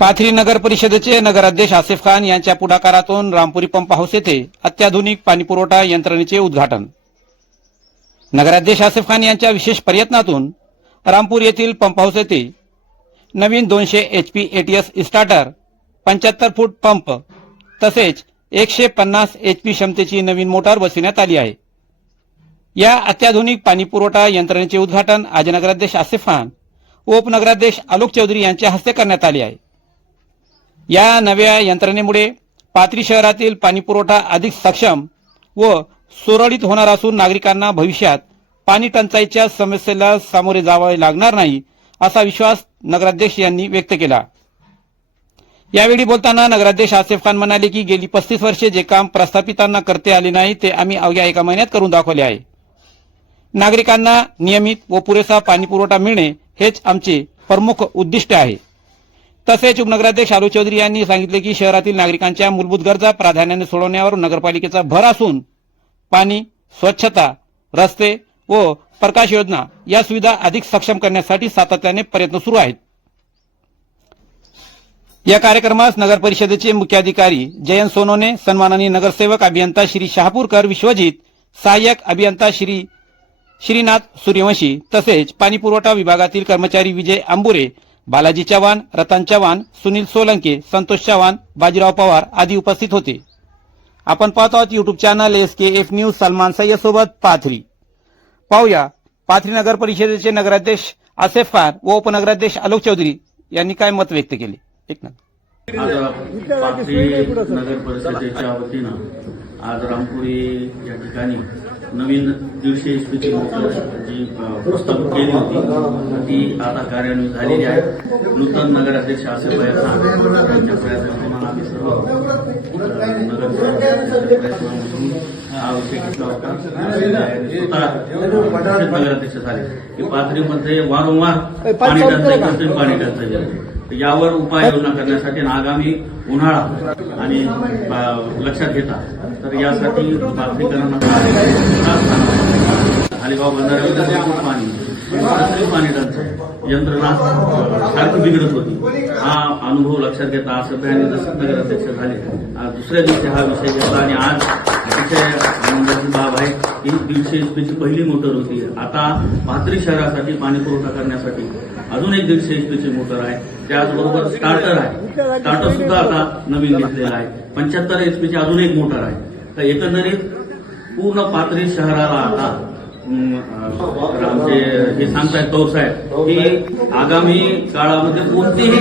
पाथरी नगर परिषदेचे नगराध्यक्ष आसिफ खान यांच्या पुढाकारातून रामपुरी पंप हाऊस येथे अत्याधुनिक पाणीपुरवठा यंत्रणेचे उद्घाटन। नगराध्यक्ष आसिफ खान यांच्या विशेष प्रयत्नातून रामपूर येथील पंप हाऊस येथे नवीन 200 HP ATS स्टार्टर, 75 फूट पंप तसेच 150 HP क्षमतेची नवीन मोटार बसविण्यात आली आहे। या अत्याधुनिक पाणीपुरवठा यंत्रणेचे उद्घाटन आज नगराध्यक्ष आसिफ खान व उपनगराध्यक्ष आलोक चौधरी यांच्या हस्ते करण्यात आले आहे। या नव्या यंत्रणेमुळे पाथरी शहरातील पाणीपुरवठा अधिक सक्षम व सुरळीत होणार असून नागरिकांना भविष्यात पाणी टंचाईच्या समस्येला सामोरे जावे लागणार नाही असा विश्वास नगराध्यक्ष यांनी व्यक्त केला। यावेळी बोलताना नगराध्यक्ष आसिफ खान म्हणाले की गेली 35 वर्षे जे काम प्रस्थापितांना करते आले नाही ते आम्ही अवघ्या 1 महिन्यात करून दाखवले आहे। नागरिकांना नियमित व पुरेसा पाणीपुरवठा मिळणे हेच आमचे प्रमुख उद्दिष्ट आहे। तसेच उपनगराध्यक्ष आलोक चौधरी यांनी सांगितले की शहरातील नागरिकांच्या मूलभूत गरजा प्राधान्याने सोडवण्यावर नगरपालिकेचा भर असून पाणी, स्वच्छता, रस्ते व प्रकाश योजना या सुविधा अधिक सक्षम करण्यासाठी सातत्याने प्रयत्न सुरू आहेत। या कार्यक्रमास नगर परिषदेचे मुख्याधिकारी जयंत सोनोने, सन्माननीय नगरसेवक अभियंता श्री शहापूरकर विश्वजित, सहाय्यक अभियंता श्रीनाथ सूर्यवंशी तसेच पाणीपुरवठा विभागातील कर्मचारी विजय अंबुरे, बालाजी चव्हाण, रतन चव्हाण, सुनील सोलंके, संतोष चव्हाण, बाजीराव पवार आदी उपस्थित होते। आपण पाहत आहोत YouTube channel SKF news Salman Sayyed सोबत पाथरी। पाहूया पाथरी नगर परिषदेचे नगराध्यक्ष आसिफ खान व उपनगराध्यक्ष आलोक चौधरी यांनी काय मत व्यक्त केले। एक पाथरी नगर परिषदेच्या वतीनं आज रामपुरी या ठिकाणी नवीन 150 HP मोटर जी प्रस्तावित केली होती ती आता कार्यान्वित झालेली आहे। नूतन नगराध्यक्ष आसिफ खान यांच्या प्रयत्नातून आम्ही सर्व नगरसेवक हा विषय घेतला होता। नगराध्यक्ष झाले की पाथरीमध्ये वारंवार पाणी टंचाई यावर उपाययोजना करण्यासाठी आगामी उन्हाळा आणि लक्षात घेता तर यासाठी पाथरीकरांना अलिबाग बंधाऱ्यामध्ये पाणी टंचाई यंत्रणा सारखी बिघडत होती। हा अनुभव लक्षात घेता आसिफ यांनी जसं नगराध्यक्ष झाले आज दुसऱ्या दिवशी हा विषय घेतला आणि आज अतिशय आनंदाची बाब आहे ही 150 HP ची पहिली मोटर होती। आता पाथरी शहरासाठी पाणी पुरवठा करण्यासाठी अजून एक 150 HP ची मोटर आहे। त्याचबरोबर स्टार्टर आहे, स्टार्टर सुद्धा आता नवीन घेतलेला आहे। 75 HP ची अजून एक मोटर आहे। तर एकंदरीत पूर्ण पाथरी शहराला आता आमचे हे सांगतायत तौसाहेब की आगामी काळामध्ये कोणतीही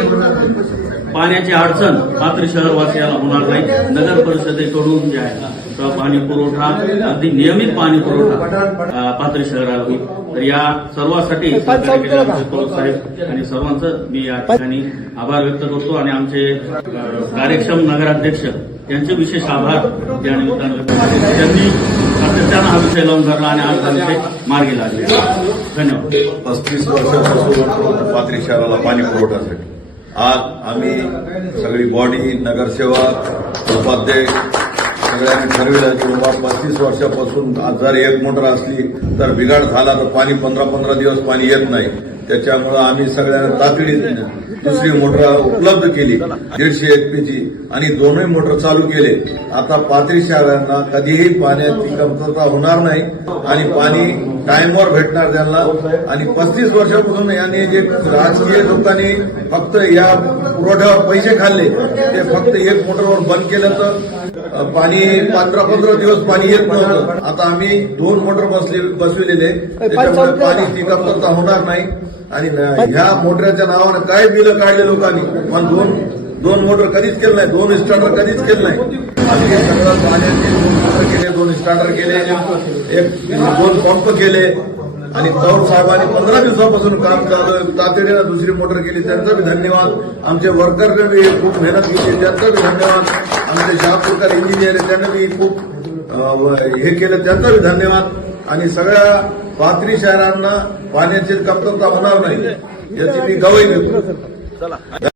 पाण्याची अडचण पाथरी शहरवासियाला होणार नाही। नगर परिषदेकडून जे आहे पाणी पुरवठा अगदी नियमित पाणी पुरवठा पाथरी शहराला होईल। तर या सर्वांसाठी साहेब आणि सर्वांचं मी या ठिकाणी आभार व्यक्त करतो आणि आमचे कार्यक्षम नगराध्यक्ष यांचे विशेष आभार या निमित्तानं त्यांनी सातत्यानं हा विषय लावून धरला आणि आज हा विषय मार्गी लागले। धन्यवाद। 35 वर्षापासून पाथरी शहराला पाणी पुरवठ्यासाठी आज आम्ही सगळी बॉडी, नगरसेवक, उपाध्यक्ष सगळ्यांनी ठरविलं की बाबा 35 वर्षापासून जर एक मोटर असली तर बिघाड झाला तर पाणी 15-15 दिवस पाणी येत नाही। त्याच्यामुळे आम्ही सगळ्यांना तातडीने दुसरी मोटर उपलब्ध केली 150 HP ची आणि दोन्ही मोटर चालू केले। आता पाथरी शहरांना कधीही पाण्याची कमतरता होणार नाही आणि पाणी टाइमवर भेटणार त्यांना। आणि 35 वर्षापासून यांनी जे राजकीय लोकांनी फक्त या पुरवठ्यावर पैसे खाल्ले ते फक्त एक मोटरवर बंद केलं तर पाणी 15-15 दिवस पाणी येत नव्हतं। आता आम्ही 2 मोटर बसविलेले त्याच्यामुळे पाणीची कमतरता होणार नाही। आणि ह्या मोटरच्या नावानं काय बिलं काढले लोकांनी पण दोन मोटर कधीच केलं नाही, 2 स्टार्टर कधीच केलं नाही। आम्ही सगळं पाण्याचे 2 मोटर केले, 2 स्टार्टर केले, 2 पंप केले आणि तौर साहेबांनी 15 दिवसापासून काम चालू तातडीनं दुसरी मोटर केली त्यांचा बी धन्यवाद। आमचे वर्करने बी खूप मेहनत केली त्यांचा बी धन्यवाद। आमचे शहापूरकर इंजिनियर त्यांनी बी खूप हे केलं त्यांचा बी धन्यवाद। आणि सगळ्या पाथरी शहरांना पाण्याची कमतरता होणार नाही याची मी गवाही देतो।